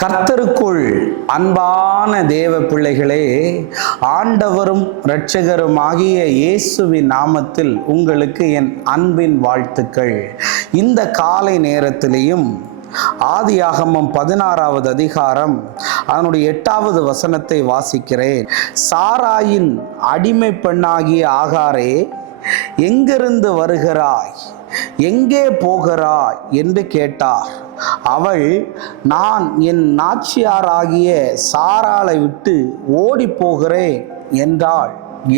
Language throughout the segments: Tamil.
கர்த்தருக்குள் அன்பான தேவ பிள்ளைகளே, ஆண்டவரும் இரட்சகருமாகிய இயேசுவின் நாமத்தில் உங்களுக்கு என் அன்பின் வாழ்த்துக்கள். இந்த காலை நேரத்திலேயும் ஆதியாகமம் 16வது அதிகாரம் அதனுடைய 8வது வசனத்தை வாசிக்கிறேன். சாராயின் அடிமை பெண்ணாகிய ஆகாரே, எங்கிருந்து வருகிறாய், எங்கே போகிறாய் என்று கேட்டார். அவள், நான் என் நாச்சியாராகிய சாராளை விட்டு ஓடி போகிறேன் என்றாள்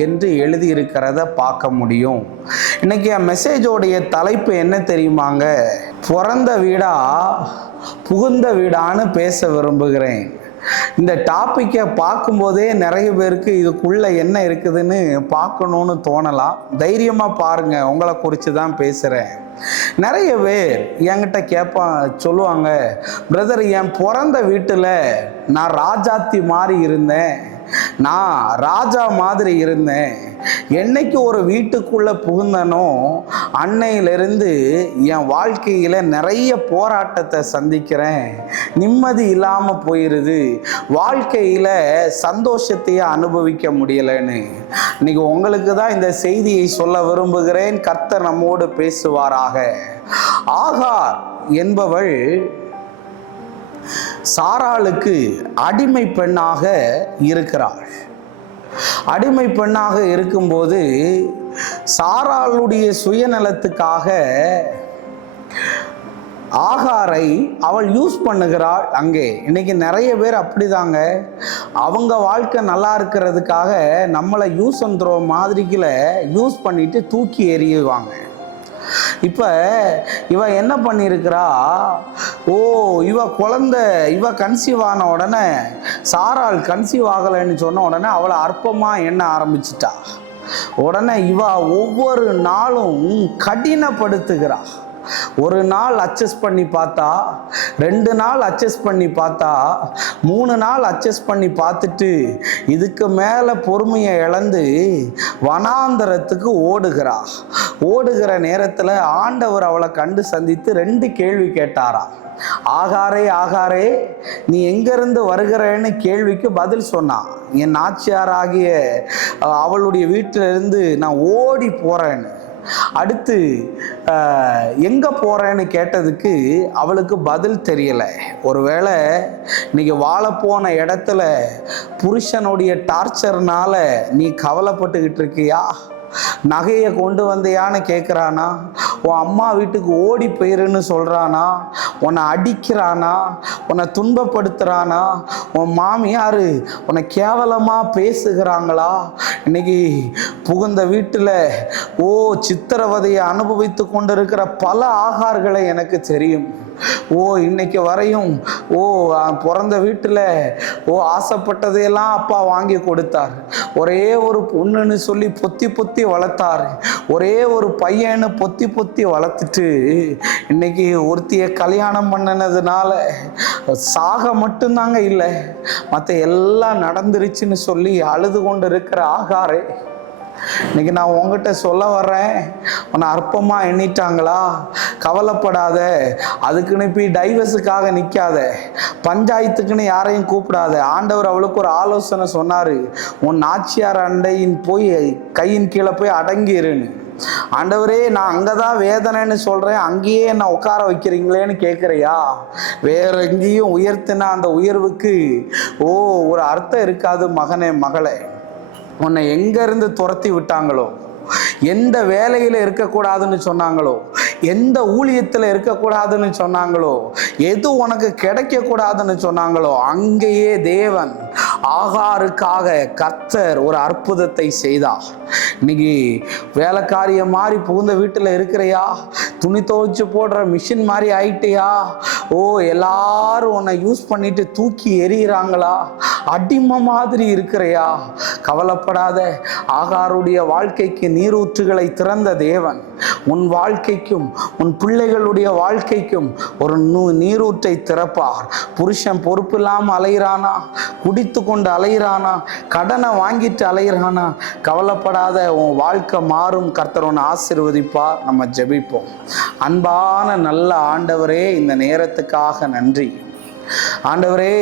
என்று எழுதியிருக்கிறத பார்க்க முடியும். இன்னைக்கு என் மெசேஜோடைய தலைப்பு என்ன தெரியுமாங்க? பிறந்த வீடா புகுந்த வீடான்னு பேச விரும்புகிறேன். இந்த டாப்பிக்கை பார்க்கும்போதே நிறைய பேருக்கு இதுக்குள்ள என்ன இருக்குதுன்னு பார்க்கணும்னு தோணலாம். தைரியமாக பாருங்க, உங்களை குறித்து தான் பேசுகிறேன். நிறைய பேர் என்கிட்ட சொல்லுவாங்க, பிரதர், என் பிறந்த வீட்டில் நான் ராஜாத்தி மாதிரி இருந்தேன், நான் ராஜா மாதிரி இருந்தேன். என்னைக்கு ஒரு வீட்டுக்குள்ள புகுந்தனோ அன்னையிலிருந்து என் வாழ்க்கையில நிறைய போராட்டத்தை சந்திக்கிறேன், நிம்மதி இல்லாம போயிருது, வாழ்க்கையில சந்தோஷத்தையே அனுபவிக்க முடியலன்னு. இன்னைக்கு உங்களுக்கு தான் இந்த செய்தியை சொல்ல விரும்புகிறேன். கர்த்தர் நம்மோடு பேசுவாராக. ஆகார் என்பவள் சாராளுக்கு அடிமை பெண்ணாக இருக்கிறாள். அடிமை பெண்ணாக இருக்கும்போது சாராளுடைய சுயநலத்துக்காக ஆகாரை அவள் யூஸ் பண்ணுகிறாள். அங்கே இன்னைக்கு நிறைய பேர் அப்படிதாங்க. அவங்க வாழ்க்கை நல்லா இருக்கிறதுக்காக நம்மளை யூஸ் அண்ட் த்ரோ மாதிரிக்குல யூஸ் பண்ணிட்டு தூக்கி எறியுவாங்க. இப்ப இவ என்ன பண்ணியிருக்கிறா, இவ கன்சீவ் ஆன உடனே, சாராள் கன்சீவ் ஆகலைன்னு சொன்ன உடனே அவளை அற்பமா எண்ண ஆரம்பிச்சிட்டா. உடனே இவ ஒவ்வொரு நாளும் கடினப்படுத்துகிறா. ஒரு நாள் அட்ஜஸ்ட் பண்ணி பார்த்தா, 2 நாள் அட்ஜஸ்ட் பண்ணி பார்த்தா, 3 நாள் அட்ஜஸ்ட் பண்ணி பார்த்துட்டு இதுக்கு மேலே பொறுமையை இழந்து வனாந்தரத்துக்கு ஓடுகிற நேரத்தில் ஆண்டவர் அவளை கண்டு சந்தித்து 2 கேள்வி கேட்டாராம். ஆகாரே, ஆகாரே, நீ எங்கிருந்து வருகிறேன்னு கேள்விக்கு பதில் சொன்னான். என் நாச்சியாராகிய அவளுடைய வீட்டிலிருந்து நான் ஓடி போறேன்னு. அடுத்து எங்க போறேன்னு கேட்டதுக்கு அவளுக்கு பதில் தெரியல. ஒருவேளை இன்னைக்கு வாழ போன இடத்துல புருஷனுடைய டார்ச்சர்னால நீ கவலைப்பட்டுக்கிட்டு இருக்கியா? நகையை கொண்டு வந்தியான்னு கேட்குறானா? உன் அம்மா வீட்டுக்கு ஓடி போயிருன்னு சொல்கிறானா? உன்னை அடிக்கிறானா? உன்னை துன்பப்படுத்துகிறானா? உன் மாமியார் உன்னை கேவலமாக பேசுகிறாங்களா? இன்னைக்கு புகுந்த வீட்டில் சித்திரவதையை அனுபவித்து கொண்டிருக்கிற பல ஆகார்களை எனக்கு தெரியும். இன்னைக்கு வரையும் பிறந்த வீட்டில் ஆசைப்பட்டதையெல்லாம் அப்பா வாங்கி கொடுத்தார். ஒரே ஒரு பொண்ணுன்னு சொல்லி பொத்தி வளர்த்தாரு. ஒரே ஒரு பையன்னு பொத்தி வளர்த்துட்டு இன்னைக்கு ஒருத்திய கல்யாணம் பண்ணினதுனால சாக மட்டும்தாங்க இல்லை, மற்ற எல்லாம் நடந்துருச்சுன்னு சொல்லி அழுது கொண்டு இருக்கிற ஆகாரே, இன்னைக்கு நான் உங்ககிட்ட சொல்ல வர்றேன், உன்னை அற்பமா எண்ணிட்டாங்களா? கவலைப்படாத. அதுக்குன்னு போய் டைவர்ஸுக்காக நிற்காத, பஞ்சாயத்துக்குன்னு யாரையும் கூப்பிடாத. ஆண்டவர் அவளுக்கு ஒரு ஆலோசனை சொன்னாரு, உன் நாச்சியார் அண்டையின் போய் கையின் கீழே போய் அடங்கிருன்னு. ஆண்டவரே, நான் அங்கதான் வேதனைன்னு சொல்றேன், அங்கேயே என்ன உட்கார வைக்கிறீங்களேன்னு கேட்குறியா? வேற எங்கேயும் உயர்த்தினா அந்த உயர்வுக்கு ஒரு அர்த்தம் இருக்காது. மகனே, மகளே, உன்னை எங்கேருந்து துரத்தி விட்டாங்களோ, எந்த வேலையில் இருக்கக்கூடாதுன்னு சொன்னாங்களோ, எந்த ஊழியத்தில் இருக்கக்கூடாதுன்னு சொன்னாங்களோ, எது உனக்கு கிடைக்கக்கூடாதுன்னு சொன்னாங்களோ, அங்கேயே தேவன் ஆகாருக்காக கர்த்தர் ஒரு அற்புதத்தை செய்தார். இன்னைக்கு வேலைக்காரிய மாதிரி புகுந்த வீட்டில் இருக்கிறையா? துணி துவைச்சு போடுற மிஷின் மாதிரி ஆயிட்டியா? எல்லாரும் உன்னை யூஸ் பண்ணிட்டு தூக்கி எறிகிறாங்களா? அடிமை மாதிரி இருக்கிறையா? கவலைப்படாத. ஆகாருடைய வாழ்க்கைக்கு நீரூற்றுகளை திறந்த தேவன் உன் வாழ்க்கைக்கும் உன் பிள்ளைகளுடைய வாழ்க்கைக்கும் ஒரு நீரூற்றை திறப்பார். புருஷன் பொறுப்பு இல்லாமல் அலையிறானா? குடித்து கொண்டு அலையிறானா? கடனை வாங்கிட்டு அலையிறானா? கவலைப்படாத, உன் வாழ்க்கை மாறும். கர்த்தர் உன்னை ஆசீர்வதிப்பார். நம்ம ஜெபிப்போம். அன்பான நல்ல ஆண்டவரே, இந்த நேரத்துக்காக நன்றி. ஆண்டவரே,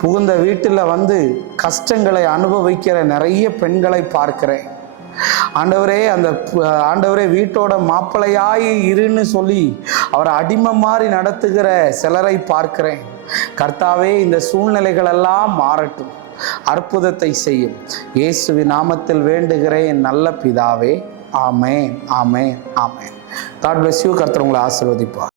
புகுந்த வீட்டில் வந்து கஷ்டங்களை அனுபவிக்கிற நிறைய பெண்களை பார்க்கிறேன். ஆண்டவரே, ஆண்டவரே, வீட்டோட மாப்பிள்ளையாய் இருன்னு சொல்லி அவரை அடிமை மாதிரி நடத்துகிற சிலரை பார்க்கிறேன். கர்த்தாவே, இந்த சூழ்நிலைகள் எல்லாம் மாறட்டும், அற்புதத்தை செய்யும். இயேசுவின் நாமத்தில் வேண்டுகிறேன் நல்ல பிதாவே. ஆமென், ஆமென், ஆமென். God bless you. கர்த்தர் உங்களை ஆசீர்வதிப்பார்.